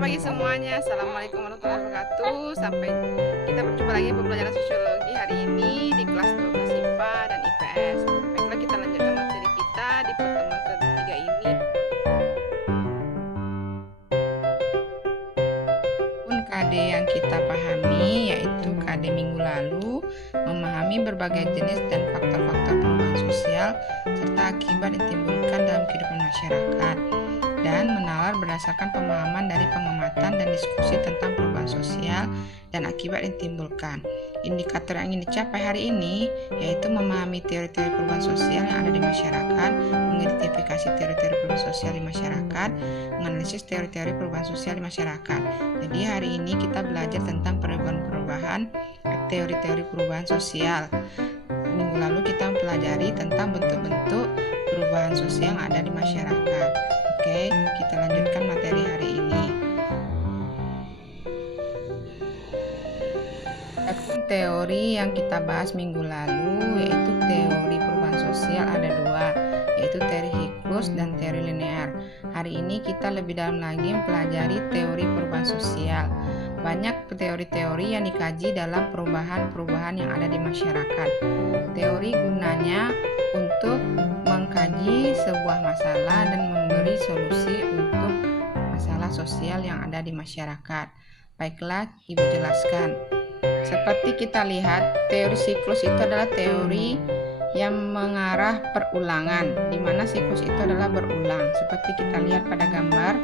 pagi semuanya. Assalamualaikum warahmatullahi wabarakatuh. Sampai kita berjumpa lagi pembelajaran sosiologi hari ini di kelas 12 IPA dan IPS. Baiklah, kita lanjutkan materi kita di pertemuan ketiga ini. KD yang kita pahami yaitu KD minggu lalu, memahami berbagai jenis dan faktor-faktor perubahan sosial serta akibat yang ditimbulkan dalam kehidupan masyarakat, dan menalar berdasarkan pemahaman dari pengamatan dan diskusi tentang perubahan sosial dan akibat yang ditimbulkan. Indikator yang ingin dicapai hari ini yaitu memahami teori-teori perubahan sosial yang ada di masyarakat, mengidentifikasi teori-teori perubahan sosial di masyarakat, menganalisis teori-teori perubahan sosial di masyarakat. Jadi hari ini kita belajar tentang perubahan teori-teori perubahan sosial. Minggu lalu kita mempelajari tentang bentuk-bentuk perubahan sosial yang ada di masyarakat. Oke, kita lanjutkan materi hari ini. Teori yang kita bahas minggu lalu yaitu teori perubahan sosial ada dua, yaitu teori siklus dan teori linear. Hari ini kita lebih dalam lagi mempelajari teori perubahan sosial. Banyak teori-teori yang dikaji dalam perubahan-perubahan yang ada di masyarakat. Teori gunanya untuk mengkaji sebuah masalah dan memberi solusi untuk masalah sosial yang ada di masyarakat. Baiklah, Ibu jelaskan. Seperti kita lihat, teori siklus itu adalah teori yang mengarah perulangan, di mana siklus itu adalah berulang. Seperti kita lihat pada gambar,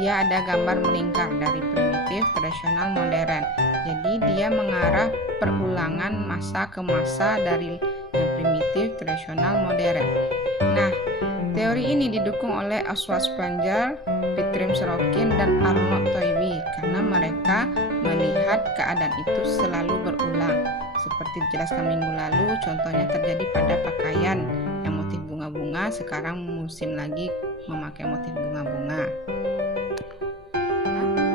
dia ada gambar melingkar dari primitif, tradisional, modern. Jadi dia mengarah perulangan masa ke masa dari yang primitif, tradisional, modern. Nah, teori ini didukung oleh Oswald Spengler, Piotr Sorokin, dan Arnold Toynbee karena mereka melihat keadaan itu selalu berulang. Seperti dijelaskan minggu lalu, contohnya terjadi pada pakaian yang motif bunga-bunga, sekarang musim lagi memakai motif bunga-bunga.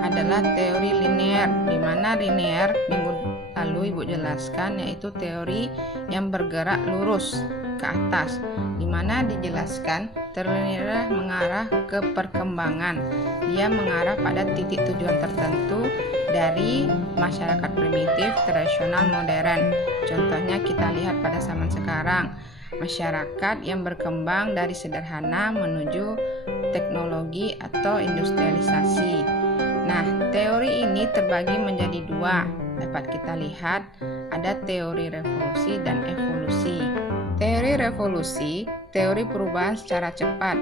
Adalah teori linear, di mana linear minggu lalu Ibu jelaskan yaitu teori yang bergerak lurus ke atas, di mana dijelaskan teori linear mengarah ke perkembangan. Dia mengarah pada titik tujuan tertentu dari masyarakat primitif, tradisional, modern. Contohnya kita lihat pada zaman sekarang, masyarakat yang berkembang dari sederhana menuju teknologi atau industrialisasi. Nah, teori ini terbagi menjadi dua. Dapat kita lihat ada teori revolusi dan evolusi. Teori revolusi, teori perubahan secara cepat.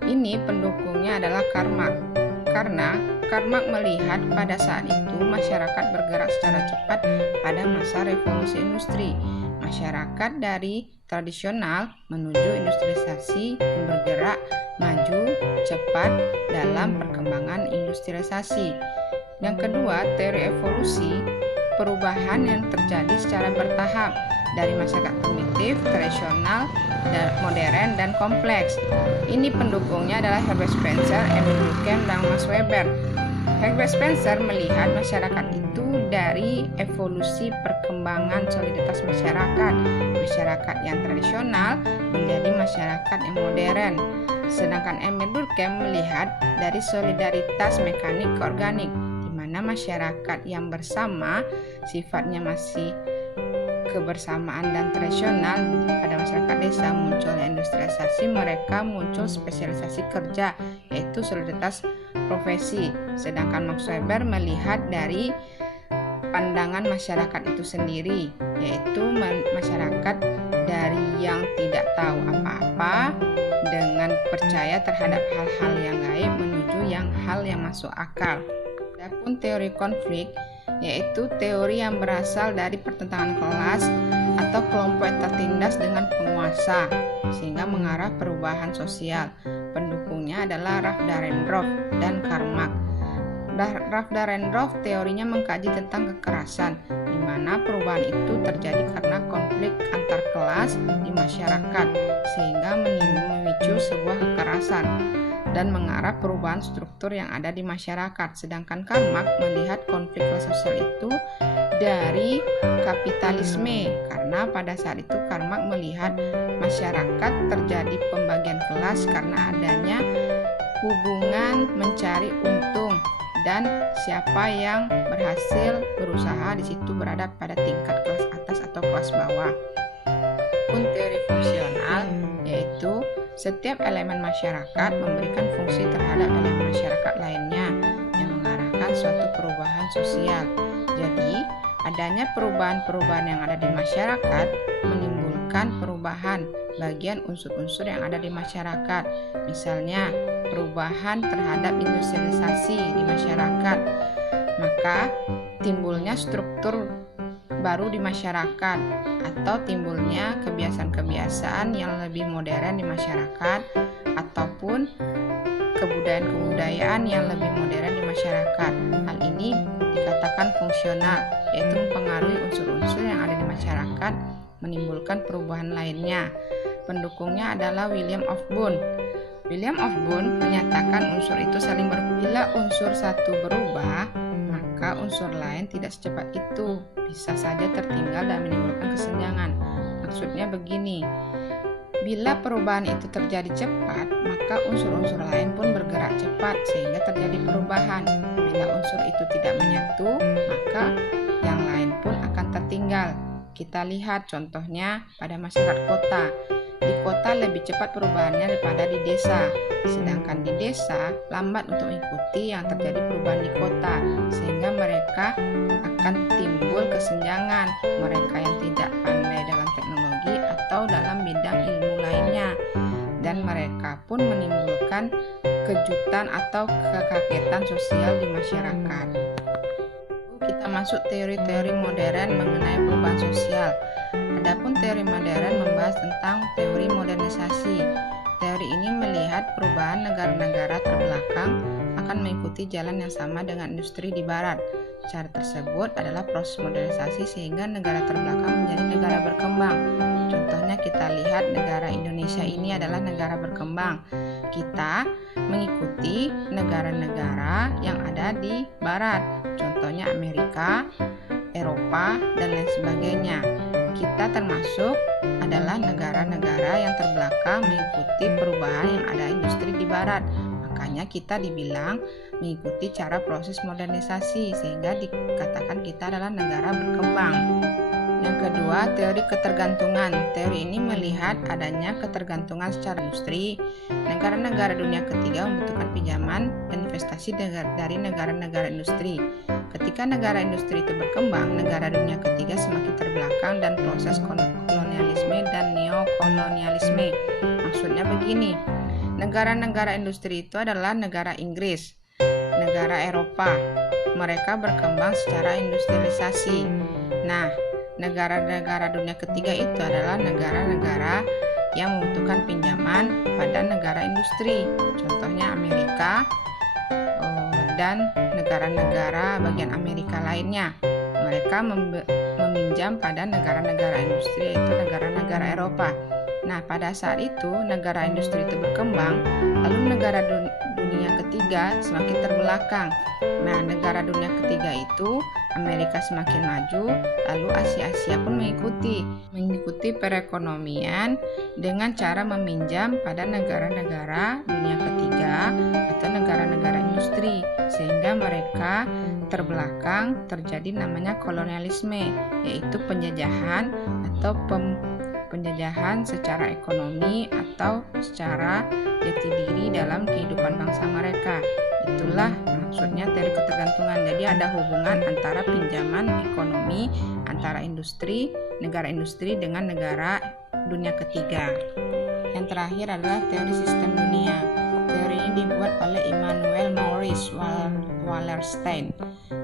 Ini pendukungnya adalah Karl Marx. Karena Karl Marx melihat pada saat itu masyarakat bergerak secara cepat pada masa revolusi industri. Masyarakat dari tradisional menuju industrialisasi yang bergerak maju cepat dalam perkembangan industrialisasi. Yang kedua, teori evolusi, perubahan yang terjadi secara bertahap dari masyarakat primitif, tradisional, modern, dan kompleks. Ini pendukungnya adalah Herbert Spencer, Emil Durkheim, dan Max Weber. Herbert Spencer melihat masyarakat itu dari evolusi perkembangan soliditas masyarakat. Masyarakat yang tradisional menjadi masyarakat yang modern. Sedangkan Emil Durkheim melihat dari solidaritas mekanik ke organik, di mana masyarakat yang bersama sifatnya masih kebersamaan dan tradisional. Pada masyarakat desa muncul industrialisasi, mereka muncul spesialisasi kerja, yaitu solidaritas profesi. Sedangkan Max Weber melihat dari pandangan masyarakat itu sendiri, yaitu masyarakat dari yang tidak tahu apa-apa dengan percaya terhadap hal-hal yang gaib menuju hal yang masuk akal. Adapun teori konflik, yaitu teori yang berasal dari pertentangan kelas atau kelompok yang tertindas dengan penguasa sehingga mengarah perubahan sosial. Pendukungnya adalah Ralph Dahrendorf dan Karl Marx. Ralph Dahrendorf teorinya mengkaji tentang kekerasan, di mana perubahan itu terjadi karena konflik antar kelas di masyarakat sehingga memicu sebuah kekerasan dan mengarah perubahan struktur yang ada di masyarakat. Sedangkan Karl Marx melihat konflik kelas sosial itu dari kapitalisme, karena pada saat itu Karl Marx melihat masyarakat terjadi pembagian kelas karena adanya hubungan mencari untung dan siapa yang berhasil berusaha di situ berada pada tingkat kelas atas atau kelas bawah. Pun teori fungsional, yaitu setiap elemen masyarakat memberikan fungsi terhadap elemen masyarakat lainnya yang mengarahkan suatu perubahan sosial. Jadi, adanya perubahan-perubahan yang ada di masyarakat menimbulkan perubahan bagian unsur-unsur yang ada di masyarakat. Misalnya, perubahan terhadap industrialisasi di masyarakat, maka timbulnya struktur baru di masyarakat atau timbulnya kebiasaan-kebiasaan yang lebih modern di masyarakat ataupun kebudayaan-kebudayaan yang lebih modern di masyarakat. Hal ini dikatakan fungsional, yaitu mempengaruhi unsur-unsur yang ada di masyarakat menimbulkan perubahan lainnya. Pendukungnya adalah William of Bone. William of Bone menyatakan unsur itu saling berubah. Bila unsur satu berubah, maka unsur lain tidak secepat itu, bisa saja tertinggal dan menimbulkan kesenjangan. Maksudnya begini, bila perubahan itu terjadi cepat, maka unsur-unsur lain pun bergerak cepat sehingga terjadi perubahan. Bila unsur itu tidak menyatu, maka yang lain pun akan tertinggal. Kita lihat contohnya pada masyarakat kota. Di kota lebih cepat perubahannya daripada di desa, sedangkan di desa lambat untuk mengikuti yang terjadi perubahan di kota, sehingga mereka akan timbul kesenjangan, mereka yang tidak pandai dalam teknologi atau dalam bidang ilmu lainnya, dan mereka pun menimbulkan kejutan atau kekagetan sosial di masyarakat. Kita masuk teori-teori modern mengenai perubahan sosial. Adapun teori modern membahas tentang teori modernisasi. Teori ini melihat perubahan negara-negara terbelakang akan mengikuti jalan yang sama dengan industri di barat. Cara tersebut adalah proses modernisasi sehingga negara terbelakang menjadi negara berkembang. Contohnya kita lihat negara Indonesia ini adalah negara berkembang. Kita mengikuti negara-negara yang ada di barat. Contohnya Amerika, Eropa, dan lain sebagainya. Kita termasuk adalah negara-negara yang terbelakang mengikuti perubahan yang ada industri di barat. Makanya kita dibilang mengikuti cara proses modernisasi sehingga dikatakan kita adalah negara berkembang. Yang kedua, teori ketergantungan. Teori ini melihat adanya ketergantungan secara industri. Negara-negara dunia ketiga membutuhkan pinjaman dan investasi dari negara-negara industri. Ketika negara industri itu berkembang, negara dunia ketiga semakin terbelakang dan proses kolonialisme dan neokolonialisme. Maksudnya begini, negara-negara industri itu adalah negara Inggris, negara Eropa. Mereka berkembang secara industrialisasi. Nah, negara-negara dunia ketiga itu adalah negara-negara yang membutuhkan pinjaman pada negara industri. Contohnya Amerika dan negara-negara bagian Amerika lainnya. Mereka meminjam pada negara-negara industri, yaitu negara-negara Eropa. Nah, pada saat itu negara industri itu berkembang, lalu negara dunia ketiga semakin terbelakang. Nah, negara dunia ketiga itu Amerika semakin maju, lalu Asia pun mengikuti perekonomian dengan cara meminjam pada negara-negara dunia ketiga atau negara-negara industri, sehingga mereka terbelakang, terjadi namanya kolonialisme, yaitu penjajahan atau penjajahan secara ekonomi atau secara jati diri dalam kehidupan bangsa mereka. Itulah maksudnya teori ketergantungan. Jadi ada hubungan antara pinjaman ekonomi antara negara industri dengan negara dunia ketiga. Yang terakhir adalah teori sistem dunia. Teori ini dibuat oleh Immanuel Maurice Wallerstein.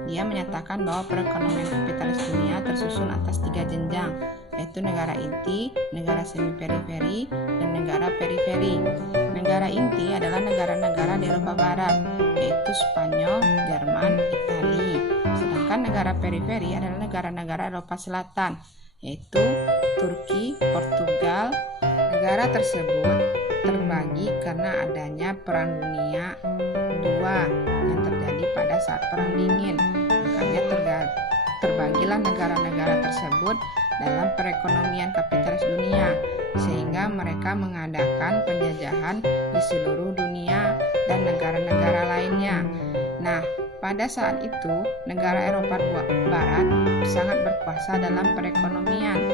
Dia menyatakan bahwa perekonomian kapitalis dunia tersusun atas 3 jenjang, yaitu negara inti, negara semi-periferi, dan negara periferi. Negara inti adalah negara-negara di Eropa Barat, yaitu Spanyol, Jerman, Italia. Sedangkan negara periferi adalah negara-negara Eropa Selatan, yaitu Turki, Portugal. Negara tersebut terbagi karena adanya Perang Dunia II yang terjadi pada saat Perang Dingin. Makanya terbagilah negara-negara tersebut dalam perekonomian kapitalis dunia, sehingga mereka mengadakan penjajahan di seluruh dunia dan negara-negara lainnya. Nah, Pada saat itu, negara Eropa Barat sangat berkuasa dalam perekonomian,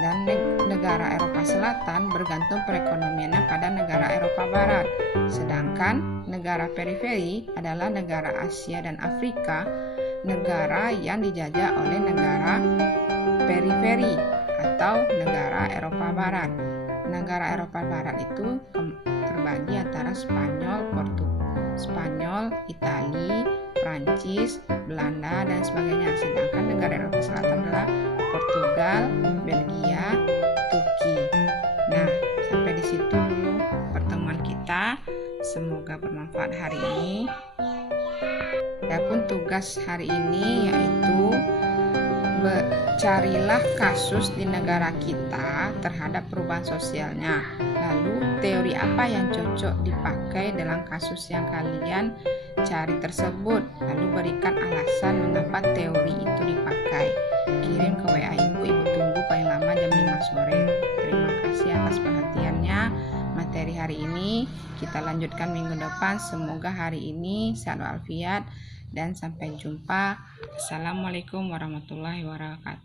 dan negara Eropa Selatan bergantung perekonomiannya pada negara Eropa Barat. Sedangkan negara periferi adalah negara Asia dan Afrika, negara yang dijajah oleh negara periferi atau negara Eropa Barat. Negara Eropa Barat itu terbagi antara Spanyol, Italia, Prancis, Belanda, dan sebagainya. Sedangkan negara Eropa Selatan adalah Portugal, Belgia, Turki. Nah, sampai di situ dulu pertemuan kita. Semoga bermanfaat hari ini. Adapun tugas hari ini yaitu carilah kasus di negara kita terhadap perubahan sosialnya. Lalu teori apa yang cocok dipakai dalam kasus yang kalian cari tersebut. Lalu berikan alasan mengapa teori itu dipakai. Kirim ke WA Ibu tunggu paling lama jam 5 sore. Terima kasih atas perhatiannya. Materi hari ini kita lanjutkan minggu depan. Semoga hari ini sehat walafiat dan sampai jumpa. Assalamualaikum warahmatullahi wabarakatuh.